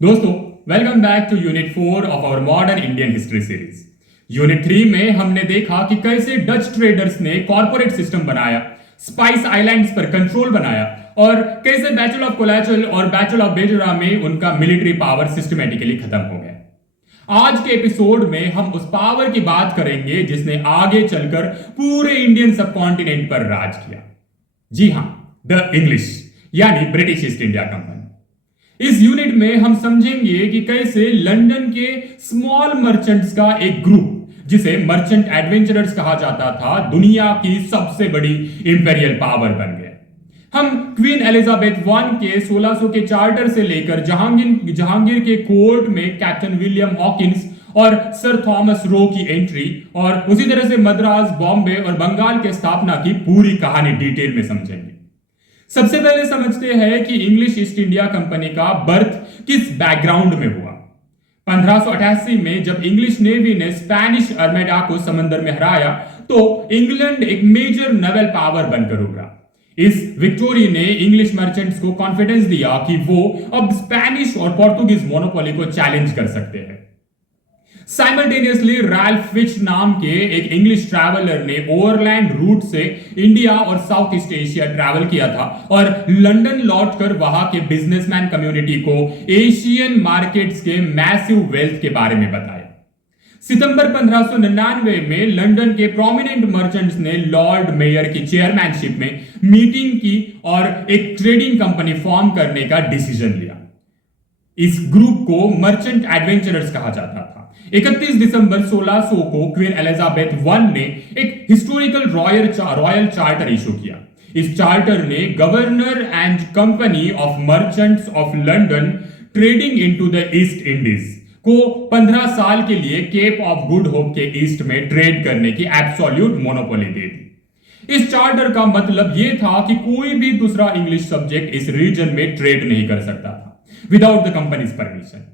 दोस्तों, welcome back to unit 4 of our modern Indian history series. Unit 3 में हमने देखा कि कैसे डच ट्रेडर्स ने कॉर्पोरेट सिस्टम बनाया, स्पाइस आइलैंड्स पर कंट्रोल बनाया और कैसे बैटल ऑफ कोलाचल और बैटल ऑफ बेजरा में उनका मिलिट्री पावर सिस्टमेटिकली खत्म हो गया। आज के एपिसोड में हम उस पावर की बात करेंगे जिसने आगे चलकर पूरे इंडियन सबकॉन्टिनेंट पर राज किया। जी हां, द इंग्लिश यानी ब्रिटिश ईस्ट इंडिया कंपनी। इस यूनिट में हम समझेंगे कि कैसे लंदन के स्मॉल मर्चेंट्स का एक ग्रुप, जिसे मर्चेंट एडवेंचरर्स कहा जाता था, दुनिया की सबसे बड़ी इंपेरियल पावर बन गए। हम क्वीन एलिजाबेथ वन के 1600 के चार्टर से लेकर जहांगीर के कोर्ट में कैप्टन विलियम हॉकिंस और सर थॉमस रो की एंट्री और उसी तरह से मद्रास, बॉम्बे और बंगाल के स्थापना की पूरी कहानी डिटेल में समझेंगे। सबसे पहले समझते हैं कि इंग्लिश ईस्ट इंडिया कंपनी का बर्थ किस बैकग्राउंड में हुआ। 1588 में जब इंग्लिश नेवी ने स्पैनिश आर्मेडा को समंदर में हराया तो इंग्लैंड एक मेजर नेवल पावर बनकर उभरा। इस विक्टोरी ने इंग्लिश मर्चेंट्स को कॉन्फिडेंस दिया कि वो अब स्पैनिश और पोर्तुगीज मोनोपोली को चैलेंज कर सकते हैं। साइमल्टेनियसली रैल्फ फिच नाम के एक इंग्लिश ट्रैवलर ने ओवरलैंड रूट से इंडिया और साउथ ईस्ट एशिया ट्रैवल किया था और लंदन लौटकर वहां के बिजनेसमैन कम्युनिटी को एशियन मार्केट्स के मैसिव वेल्थ के बारे में बताया। सितंबर 1599 में लंदन के प्रोमिनेंट मर्चेंट्स ने लॉर्ड मेयर की चेयरमैनशिप में मीटिंग की और एक ट्रेडिंग कंपनी फॉर्म करने का डिसीजन लिया। इस ग्रुप को मर्चेंट एडवेंचरर्स कहा जाता था। 31 दिसंबर 1600 को क्वीन एलिजाबेथ वन ने एक हिस्टोरिकल रॉयल चार्टर इशू किया। इस चार्टर ने governor and company of merchants of London trading into the east Indies को 15 साल के लिए केप ऑफ गुड होप के ईस्ट में ट्रेड करने की एब्सोल्यूट मोनोपोली दे दी। इस चार्टर का मतलब यह था कि कोई भी दूसरा इंग्लिश सब्जेक्ट इस रीजन में ट्रेड नहीं कर सकता था विदाउट द कंपनीज परमिशन।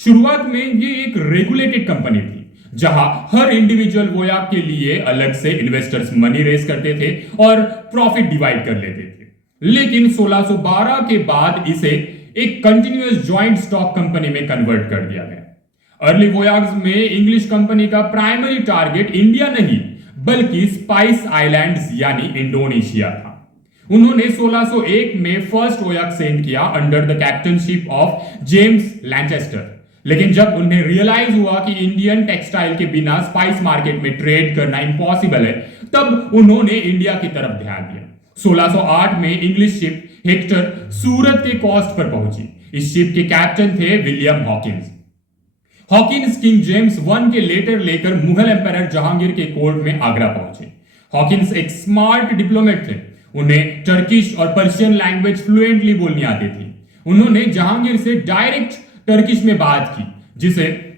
शुरुआत में ये एक रेगुलेटेड कंपनी थी जहां हर इंडिविजुअल वोयाक के लिए अलग से इन्वेस्टर्स मनी रेस करते थे और प्रॉफिट डिवाइड कर लेते थे। लेकिन 1612 के बाद इसे एक कंटिन्यूअस जॉइंट स्टॉक कंपनी में कन्वर्ट कर दिया गया। अर्ली वोयाक्स में इंग्लिश कंपनी का प्राइमरी टारगेट इंडिया नहीं बल्कि स्पाइस आइलैंड्स यानी इंडोनेशिया था। उन्होंने 1601 में फर्स्ट वोयाक सेंड किया under the captainship of James Lancaster. लेकिन जब उन्हें रियलाइज हुआ कि इंडियन टेक्सटाइल के बिना स्पाइस मार्केट में ट्रेड करना इम्पॉसिबल है, तब उन्होंने इंडिया की तरफ ध्यान दिया। 1608 में इंग्लिश शिप हेक्टर सूरत के कोस्ट पर पहुंची। इस शिप के कैप्टन थे William Hawkins. Hawkins king James one के लेटर लेकर मुगल एम्पायर जहांगीर के कोर्ट में आगरा पहुंचे। हॉकिंस एक स्मार्ट डिप्लोमेट थे। उन्हें टर्किश और पर्शियन लैंग्वेज फ्लुएंटली बोलनी आती थी। उन्होंने जहांगीर से डायरेक्ट टर्किश में बात की,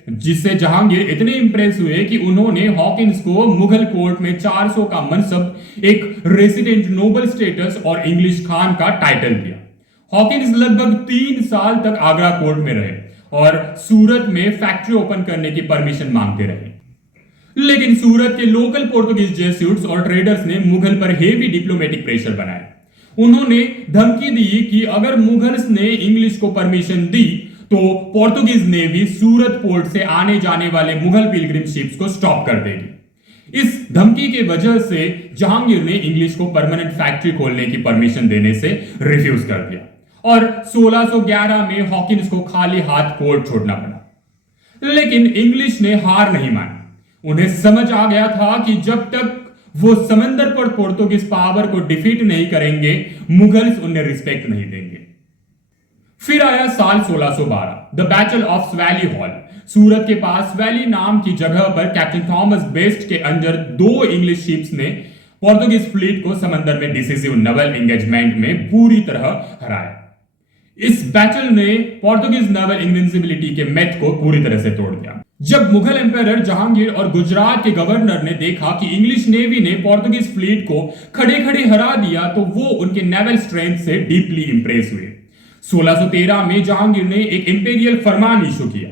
जिससे जहांगीर इतने इंप्रेस हुए कि उन्होंने हॉकिंस को मुगल कोर्ट में 400 का मनसब, एक रेसिडेंट नोबल स्टेटस और इंग्लिश खान का टाइटल दिया। हॉकिंस लगभग 3 साल तक आगरा कोर्ट में रहे और सूरत में फैक्ट्री ओपन करने की परमिशन मांगते रहे। लेकिन सूरत के लोकल पोर्तुगीज जेस्यूट्स और ट्रेडर्स ने मुगल पर हेवी डिप्लोमेटिक प्रेशर बनाया। उन्होंने धमकी दी कि अगर मुगल्स ने इंग्लिश को परमिशन दी तो पोर्तुगीज नेवी सूरत पोर्ट से आने जाने वाले मुगल पिलग्रिम शिप्स को स्टॉप कर देगी। इस धमकी के वजह से जहांगीर ने इंग्लिश को परमानेंट फैक्ट्री खोलने की परमिशन देने से रिफ्यूज कर दिया और 1611 में हॉकिंस को खाली हाथ कोर्ट छोड़ना पड़ा। लेकिन इंग्लिश ने हार नहीं मानी। उन्हें समझ आ गया था कि जब तक वो समंदर पर पोर्तुगीज पावर को डिफीट नहीं करेंगे, मुगल्स उन्हें रिस्पेक्ट नहीं देंगे। फिर आया साल 1612, द बैटल ऑफ स्वैली हॉल। सूरत के पास स्वैली नाम की जगह पर कैप्टन थॉमस बेस्ट के अंडर 2 इंग्लिश शिप्स ने पोर्तुगीज फ्लीट को समंदर में डिसिसिव नेवल एंगेजमेंट में पूरी तरह हराया। इस बैटल ने पोर्तुगीज नेवल इनविंसिबिलिटी के मेथ को पूरी तरह से तोड़ दिया। जब मुगल एम्पायर जहांगीर और गुजरात के गवर्नर ने देखा कि इंग्लिश नेवी ने पोर्तुगीज फ्लीट को खड़े खड़े हरा दिया तो वो उनके नेवल स्ट्रेंथ से डीपली इंप्रेस हुए। 1613 में जहांगीर ने एक इंपेरियल फरमान इशू किया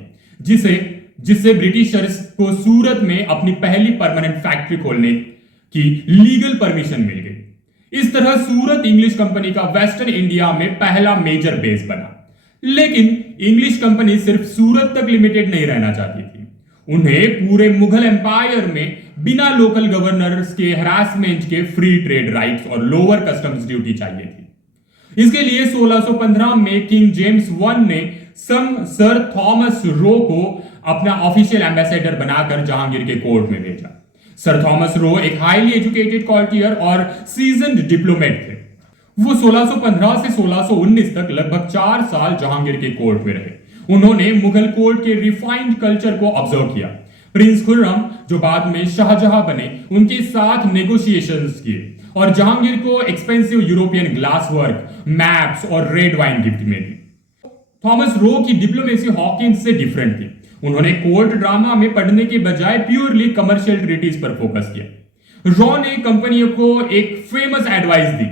जिससे ब्रिटिशर्स को सूरत में अपनी पहली परमानेंट फैक्ट्री खोलने की लीगल परमिशन मिल गई। इस तरह सूरत इंग्लिश कंपनी का वेस्टर्न इंडिया में पहला मेजर बेस बना। लेकिन इंग्लिश कंपनी सिर्फ सूरत तक लिमिटेड नहीं रहना चाहती थी। उन्हें पूरे मुगल एम्पायर में बिना लोकल गवर्नर्स के हरासमेंट के फ्री ट्रेड राइट्स और लोअर कस्टम्स ड्यूटी चाहिए थी। इसके लिए 1615 में किंग जेम्स वन ने सर थॉमस रो को अपना ऑफिशियल एम्बेसडर बनाकर जहांगीर के कोर्ट में भेजा। सर थॉमस रो एक हाईली एजुकेटेड कॉर्टियर और सीजन्ड डिप्लोमेट थे। वो 1615 से 1619 तक लगभग 4 साल जहांगीर के कोर्ट में रहे। उन्होंने मुगल कोर्ट के रिफाइंड कल्चर को ऑब्जर्व किया। प्रिंस खुर्रम, जो बाद में शाहजहां बने, उनके साथ नेगोशिएशंस किए और जहांगीर को expensive European glass work, maps और रेड वाइन गिफ्ट में दी। थॉमस रो की डिप्लोमेसी हॉकिंस से डिफरेंट थी। उन्होंने कोर्ट ड्रामा में पढ़ने के बजाय प्योरली कमर्शियल ट्रीटीज पर फोकस किया। रॉ ने कंपनियों को एक famous advice the,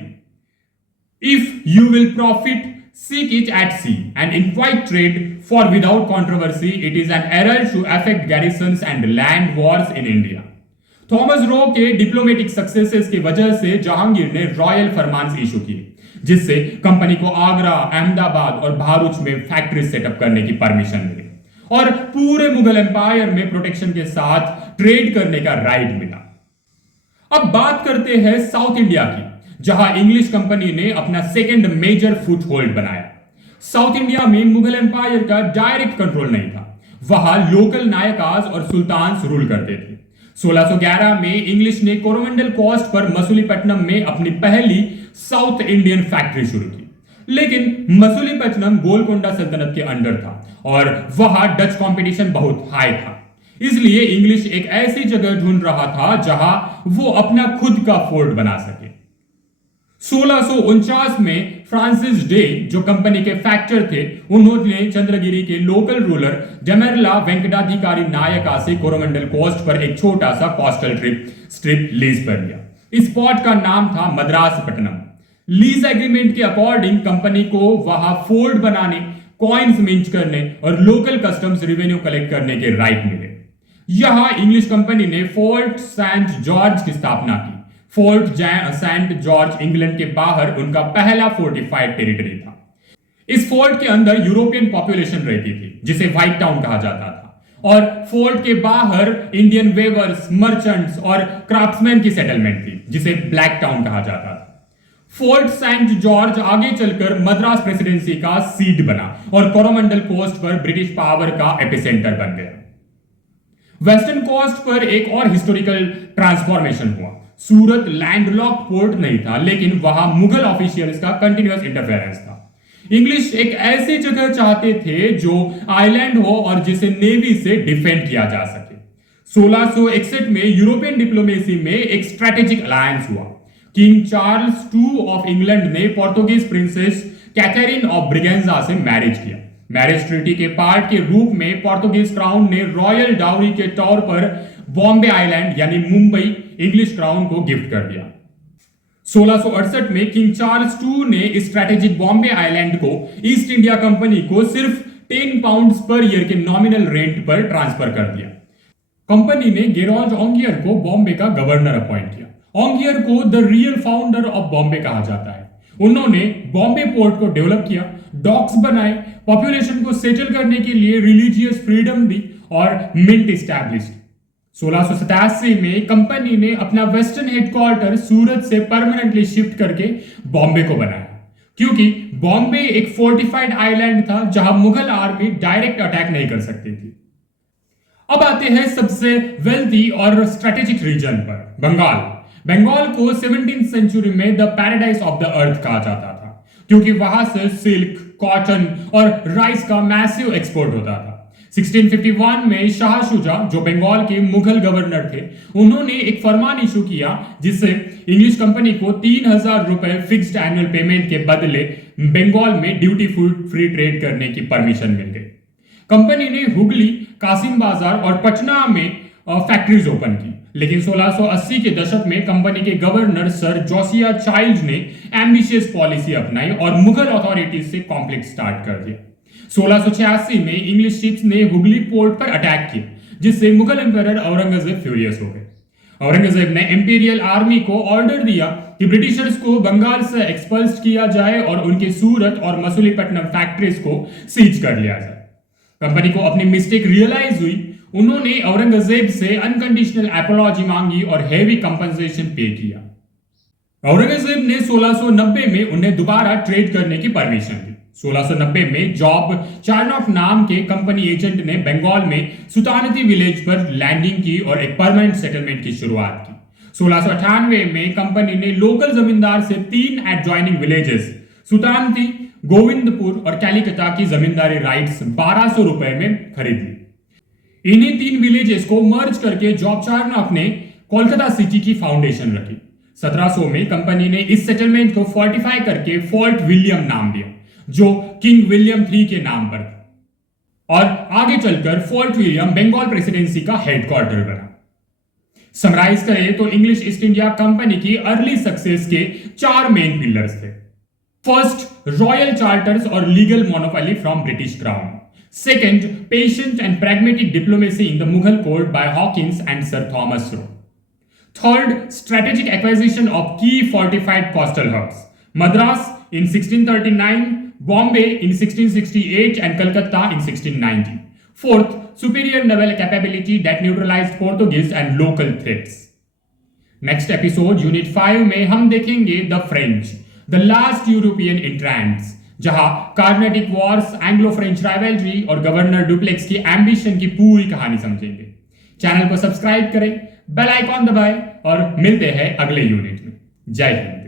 if you will profit seek it at sea and invite trade, for without controversy it is an error to affect garrisons and land wars in India। Thomas Roe के diplomatic successes की वजह से जहांगीर ने royal फरमान्स issue किए, जिससे company को आगरा, अहमदाबाद और भारूच में फैक्ट्री सेटअप करने की परमिशन मिली और पूरे मुगल एम्पायर में प्रोटेक्शन के साथ ट्रेड करने का राइट मिला। अब बात करते हैं साउथ इंडिया की, जहां इंग्लिश कंपनी ने अपना सेकंड मेजर फुट होल्ड बनाया। साउथ इंडिया में मुगल एम्पायर का डायरेक्ट कंट्रोल नहीं था। वहां लोकल नायकाज और सुल्तान्स रूल करते थे। 1611 में इंग्लिश ने कोरोमंडल कोस्ट पर मसूलीपट्टनम में अपनी पहली साउथ इंडियन फैक्ट्री शुरू की, लेकिन मसूलीपट्टनम गोलकोंडा सल्तनत के अंडर था और वहां डच कंपटीशन बहुत हाई था। इसलिए इंग्लिश एक ऐसी जगह ढूंढ रहा था जहां वो अपना खुद का फोर्ट बना सके। 1649 में फ्रांसिस डे, जो कंपनी के फैक्टर थे, उन्होंने चंद्रगिरी के लोकल रूलर जमेरला वेंकटाधिकारी नायका से कोरोमंडल कोस्ट पर एक छोटा सा कोस्टल स्ट्रिप लीज पर लिया। इस स्पॉट का नाम था मद्रासपट्टनम। लीज एग्रीमेंट के अकॉर्डिंग कंपनी को वहां फोर्ट बनाने, कॉइन्स मिंट करने और लोकल कस्टम्स रेवेन्यू कलेक्ट करने के राइट मिले। यहां इंग्लिश कंपनी ने फोर्ट सेंट जॉर्ज की स्थापना की। फोर्ट सेंट जॉर्ज इंग्लैंड के बाहर उनका पहला फोर्टिफाइड टेरिटरी था। इस फोर्ट के अंदर यूरोपियन पॉपुलेशन रहती थी, जिसे व्हाइट टाउन कहा जाता था, और फोर्ट के बाहर इंडियन वेवर्स, मर्चेंट्स और क्राफ्ट्समैन की सेटलमेंट थी, जिसे ब्लैक टाउन कहा जाता था। फोर्ट सेंट जॉर्ज आगे चलकर मद्रास प्रेसिडेंसी का सीट बना और कोरोमंडल कोस्ट पर ब्रिटिश पावर का एपिसेंटर बन गया। वेस्टर्न कोस्ट पर एक और हिस्टोरिकल ट्रांसफॉर्मेशन हुआ। सूरत लैंडलॉक्ड पोर्ट नहीं था, लेकिन वहां मुगल ऑफिशियल्स का कंटिन्यूअस इंटरफेरेंस था। इंग्लिश एक ऐसी जगह चाहते थे जो आइलैंड हो और जिसे नेवी से डिफेंड किया जा सके। 1661 में यूरोपियन डिप्लोमेसी में एक स्ट्रेटेजिक अलायंस हुआ। King Charles II of England ने Portuguese princess Catherine of Braganza से मैरिज किया। मैरिज ट्रीटी के पार्ट के रूप में पोर्तुगीज क्राउन ने रॉयल डाउरी के तौर पर बॉम्बे आइलैंड यानी मुंबई इंग्लिश क्राउन को गिफ्ट कर दिया। 1668 में किंग चार्ल्स II ने स्ट्रेटेजिक बॉम्बे आइलैंड को ईस्ट इंडिया कंपनी को सिर्फ 10 पाउंड्स पर ईयर के नॉमिनल रेंट पर ट्रांसफर कर दिया। कंपनी ने गेरॉज ऑन्गियर को बॉम्बे का गवर्नर अपॉइंट किया। ऑन्गियर को the real founder of Bombay कहा जाता है। उन्होंने बॉम्बे पोर्ट को डेवलप किया, डॉक्स बनाए, पॉपुलेशन को सेटल करने के लिए रिलीजियस फ्रीडम दी और मिंट इस्टेब्लिश। 1687 में कंपनी ने अपना वेस्टर्न हेडक्वार्टर सूरत से परमानेंटली शिफ्ट करके बॉम्बे को बनाया, क्योंकि बॉम्बे एक फोर्टिफाइड आइलैंड था जहां मुगल आर्मी डायरेक्ट अटैक नहीं कर सकती थी। अब आते हैं सबसे वेल्थी और स्ट्रेटेजिक रीजन पर, बंगाल। बंगाल को 17th सेंचुरी में the paradise of the earth कहा जाता था, क्योंकि वहां से सिल्क, कॉटन और राइस का मैसिव एक्सपोर्ट होता था। 1651 में शाह शुजा, जो बंगाल के मुगल गवर्नर थे, उन्होंने एक फरमान इशू किया जिससे इंग्लिश कंपनी को 3000 रुपए फिक्स्ड एनुअल पेमेंट के बदले बंगाल में ड्यूटी फ्री ट्रेड करने की परमिशन मिल गई। कंपनी ने हुगली, कासिम बाजार और पटना में फैक्ट्रीज ओपन की, लेकिन 1680 के दशक में कंपनी के गवर्नर सर जोसिया चाइल्ड ने एम्बिशियस पॉलिसी अपनाई और मुगल अथॉरिटीज से कॉन्फ्लिक्ट स्टार्ट कर दिया। 1686 में इंग्लिश शिप्स ने हुगली पोर्ट पर अटैक किया, जिससे मुगल एम्परर औरंगजेब फ्यूरियस हो गए। औरंगजेब ने इंपीरियल आर्मी को ऑर्डर दिया कि ब्रिटिशर्स को बंगाल से एक्सपल्स किया जाए और उनके सूरत और मसूलीपट्टनम फैक्ट्रीज को सीज कर लिया जाए। कंपनी को अपनी मिस्टेक रियलाइज हुई। उन्होंने औरंगजेब से अनकंडीशनल अपॉलॉजी मांगी और हेवी कंपनसेशन पे किया। औरंगजेब ने 1690 में उन्हें दोबारा ट्रेड करने की परमिशन दी। 1690 में जॉब चार्नॉक नाम के कंपनी एजेंट ने बंगाल में सुल्तानती विलेज पर लैंडिंग की और एक परमानेंट सेटलमेंट की शुरुआत की। 1698 में कंपनी ने लोकल जमींदार से 3 एडजॉइनिंग विलेजेस सुल्तानती, गोविंदपुर और कैलिकटा की जमींदारी राइट्स 1200 रुपए में खरीद ली। इन्हीं 3 विलेजेस को मर्ज करके जॉब चार्नॉक ने कोलकाता सिटी की फाउंडेशन रखी। 1700 में कंपनी ने इस सेटलमेंट को फोर्टिफाई करके फोर्ट विलियम नाम दिया, जो किंग विलियम III के नाम पर था, और आगे चलकर फोर्ट विलियम बंगाल प्रेसिडेंसी का हेडक्वार्टर बना। समराइज करें तो इंग्लिश ईस्ट इंडिया कंपनी की अर्ली सक्सेस के 4 मेन पिलर्स थे। फर्स्ट, रॉयल चार्टर्स और legal monopoly from British crown. Second, patient and pragmatic diplomacy in the Mughal court by Hawkins and Sir Thomas Roe. Third, strategic acquisition of key fortified coastal hubs. Madras in 1639, Bombay in 1668 and Calcutta in 1690. Fourth, superior naval capability that neutralized Portuguese and local threats. Next episode, Unit 5 में हम देखेंगे The French, the last European entrants, जहां Carnatic Wars, Anglo French rivalry और governor duplex की ambition की पूरी कहानी समझेंगे। चैनल को सब्सक्राइब करें, बेल आइकॉन दबाएं और मिलते हैं अगले यूनिट में। जय हिंद।